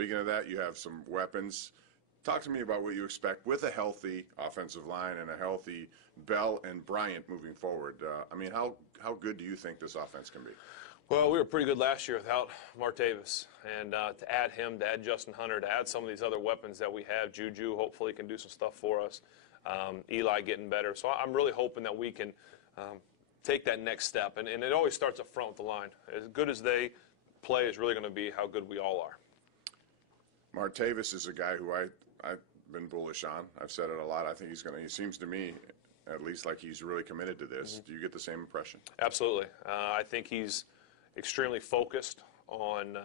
Speaking of that, you have some weapons. Talk to me about what you expect with a healthy offensive line and a healthy Bell and Bryant moving forward. I mean, how good do you think this offense can be? Well, we were pretty good last year without Martavis, and to add him, to add Justin Hunter, to add some of these other weapons that we have, Juju hopefully can do some stuff for us, Eli getting better. So I'm really hoping that we can take that next step, and it always starts up front with the line. As good as they play is really going to be how good we all are. Martavis is a guy who I've been bullish on. I've said it a lot. I think he seems to me at least like he's really committed to this. Mm-hmm. Do you get the same impression? Absolutely. I think he's extremely focused on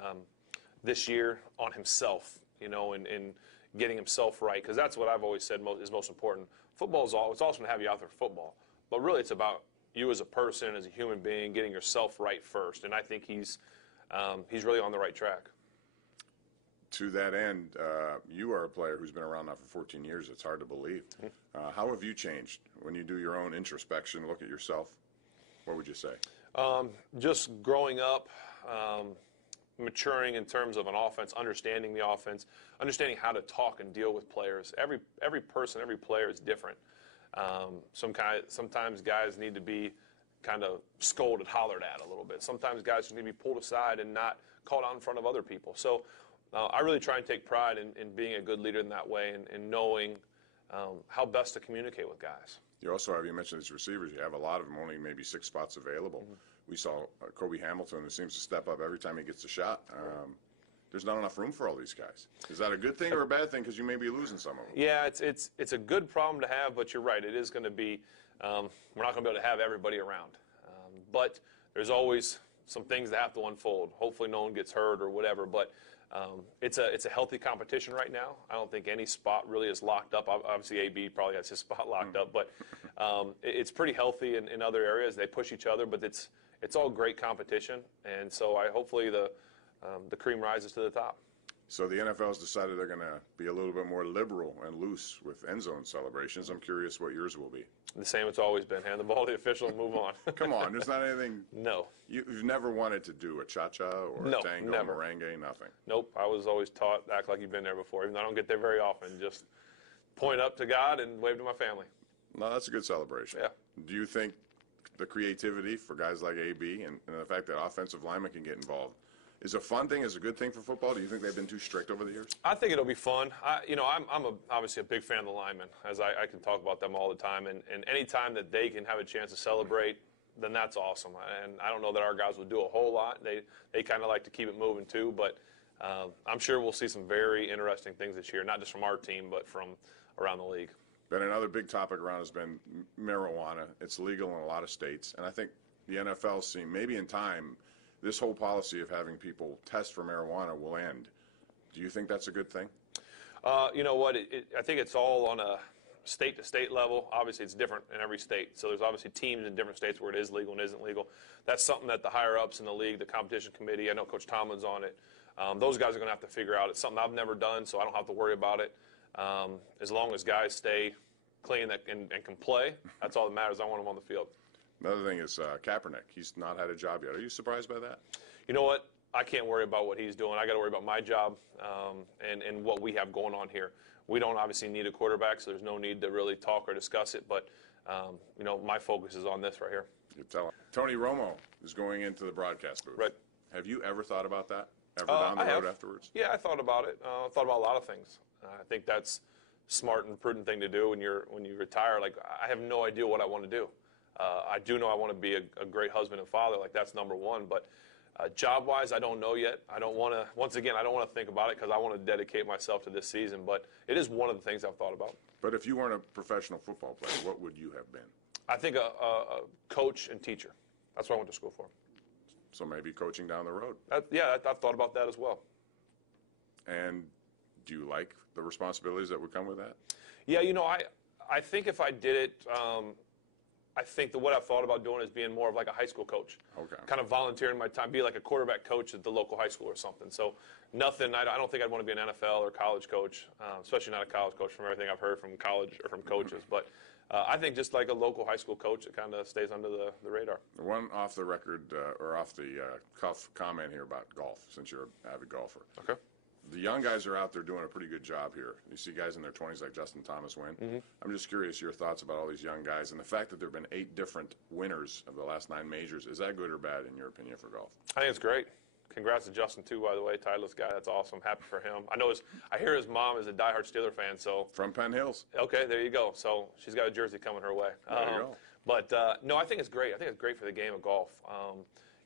this year, on himself, and getting himself right, because that's what I've always said is most important. Football it's awesome to have you out there for football, but really it's about you as a person, as a human being, getting yourself right first, and I think he's really on the right track. To that end, you are a player who's been around now for 14 years. It's hard to believe. How have you changed when you do your own introspection, look at yourself? What would you say? Just growing up, maturing in terms of an offense, understanding the offense, understanding how to talk and deal with players. Every person, every player is different. Sometimes guys need to be kind of scolded, hollered at a little bit. Sometimes guys need to be pulled aside and not called out in front of other people. So I really try and take pride in being a good leader in that way and knowing how best to communicate with guys. You also have, you mentioned these receivers, you have a lot of them, only maybe 6 spots available. Mm-hmm. We saw Kobe Hamilton, who seems to step up every time he gets a shot. There's not enough room for all these guys. Is that a good thing or a bad thing, because you may be losing some of them? Yeah, it's a good problem to have, but you're right. It is going to be, we're not going to be able to have everybody around. But there's always some things that have to unfold. Hopefully no one gets hurt or whatever, but it's a healthy competition right now. I don't think any spot really is locked up. Obviously, AB probably has his spot locked up, but it's pretty healthy in other areas. They push each other, but it's all great competition, and so hopefully the cream rises to the top. So the NFL has decided they're going to be a little bit more liberal and loose with end zone celebrations. I'm curious what yours will be. The same it's always been. Hand the ball to the official and move on. Come on, there's not anything. No. You've never wanted to do a cha-cha or a tango, never. Merengue, nothing? Nope. I was always taught, act like you've been there before. Even though I don't get there very often, just point up to God and wave to my family. No, that's a good celebration. Yeah. Do you think the creativity for guys like AB and the fact that offensive linemen can get involved is a fun thing, is a good thing for football? Do you think they've been too strict over the years? I think it'll be fun. I'm obviously a big fan of the linemen, as I can talk about them all the time. And any time that they can have a chance to celebrate, then that's awesome. And I don't know that our guys will do a whole lot. They kind of like to keep it moving too. But I'm sure we'll see some very interesting things this year, not just from our team, but from around the league. Ben, another big topic around has been marijuana. It's legal in a lot of states. And I think the NFL seems, maybe in time, this whole policy of having people test for marijuana will end. Do you think that's a good thing? You know what? I think it's all on a state-to-state level. Obviously, it's different in every state. So there's obviously teams in different states where it is legal and isn't legal. That's something that the higher-ups in the league, the competition committee, I know Coach Tomlin's on it, those guys are going to have to figure out. It's something I've never done, so I don't have to worry about it. As long as guys stay clean and can play, that's all that matters. I want them on the field. Another thing is Kaepernick. He's not had a job yet. Are you surprised by that? You know what? I can't worry about what he's doing. I got to worry about my job and what we have going on here. We don't obviously need a quarterback, so there's no need to really talk or discuss it. But, my focus is on this right here. You tell him. Tony Romo is going into the broadcast booth. Right. Have you ever thought about that? Ever down the road afterwards? Yeah, I thought about it. I thought about a lot of things. I think that's smart and prudent thing to do when you retire. Like, I have no idea what I want to do. I do know I want to be a great husband and father. Like, that's number one. But job-wise, I don't know yet. I don't want to, once again, I don't want to think about it because I want to dedicate myself to this season. But it is one of the things I've thought about. But if you weren't a professional football player, what would you have been? I think a coach and teacher. That's what I went to school for. So maybe coaching down the road. I've thought about that as well. And do you like the responsibilities that would come with that? Yeah, I think if I did it, I think that what I've thought about doing is being more of like a high school coach. Okay. Kind of volunteering my time, be like a quarterback coach at the local high school or something. So nothing, I don't think I'd want to be an NFL or college coach, especially not a college coach from everything I've heard from college or from coaches. But I think just like a local high school coach, it kind of stays under the radar. One off the record or off the cuff comment here about golf, since you're an avid golfer. Okay. the young guys are out there doing a pretty good job here. You see guys in their 20s like Justin Thomas win. Mm-hmm. I'm just curious your thoughts about all these young guys and the fact that there have been 8 different winners of the last 9 majors. Is that good or bad in your opinion for golf? I think it's great. Congrats to Justin too, by the way, Titleist guy. That's awesome. Happy for him. I hear his mom is a diehard Steeler fan, so from Penn Hills. Okay, there you go. So she's got a jersey coming her way. There you go. But no, I think it's great. I think it's great for the game of golf.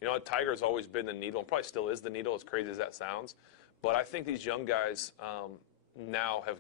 You know, Tiger's always been the needle, and probably still is the needle, as crazy as that sounds. But I think these young guys now have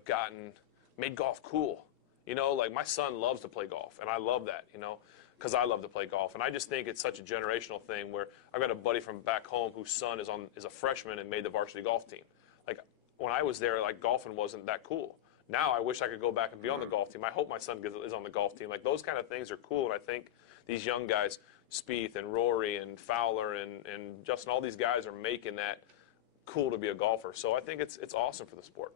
made golf cool. You know, like my son loves to play golf, and I love that, you know, because I love to play golf. And I just think it's such a generational thing where I've got a buddy from back home whose son is a freshman and made the varsity golf team. Like, when I was there, like, golfing wasn't that cool. Now I wish I could go back and be on the golf team. I hope my son is on the golf team. Like, those kind of things are cool, and I think these young guys, Spieth and Rory and Fowler and Justin, all these guys are making that cool to be a golfer. So I think it's awesome for the sport.